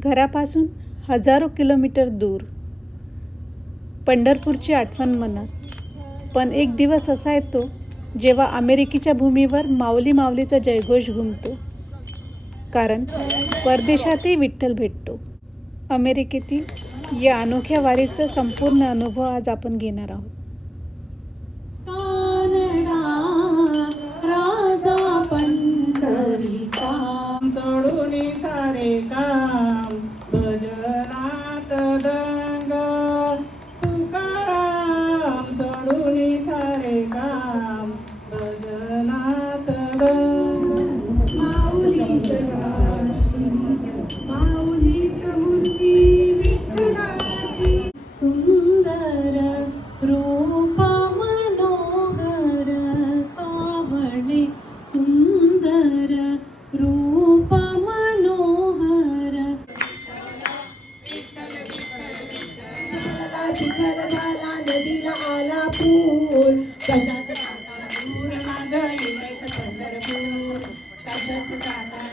घरापासून हजारो किलोमीटर दूर, पंढरपूरची आठवण मनात. पण एक दिवस असा येतो जेव्हा अमेरिकेच्या भूमीवर माऊली माऊलीचा जयघोष घुमतो. कारण परदेशातही विठ्ठल भेटतो. अमेरिकेतील या अनोख्या वारीचा संपूर्ण अनुभव आज आपण घेणार आहोत. सोडून सारे काम भजनात दंग, तुकाराम सोडून सारे काम भजनात दंग. माऊलीत मूर्ती विठ्ठलाची, सुंदर रूप मनोहर सावळे, सुंदर रूप मनोहर. शिखर झाला नदीला आला पूर, कशाच जाता दूर माझं इमेश पंढरपूर, कशाच जाता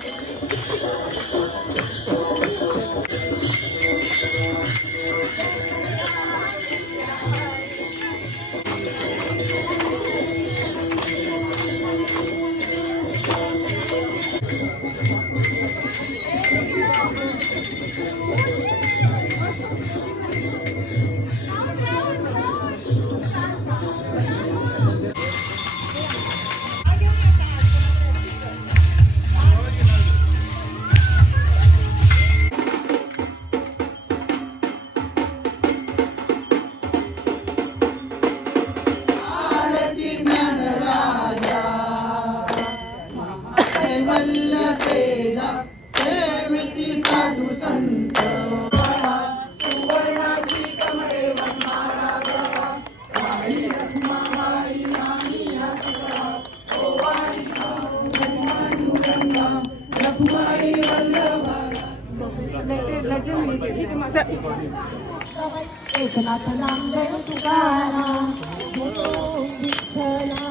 एकनाथ नामदेव तुकाराम विठ्ठला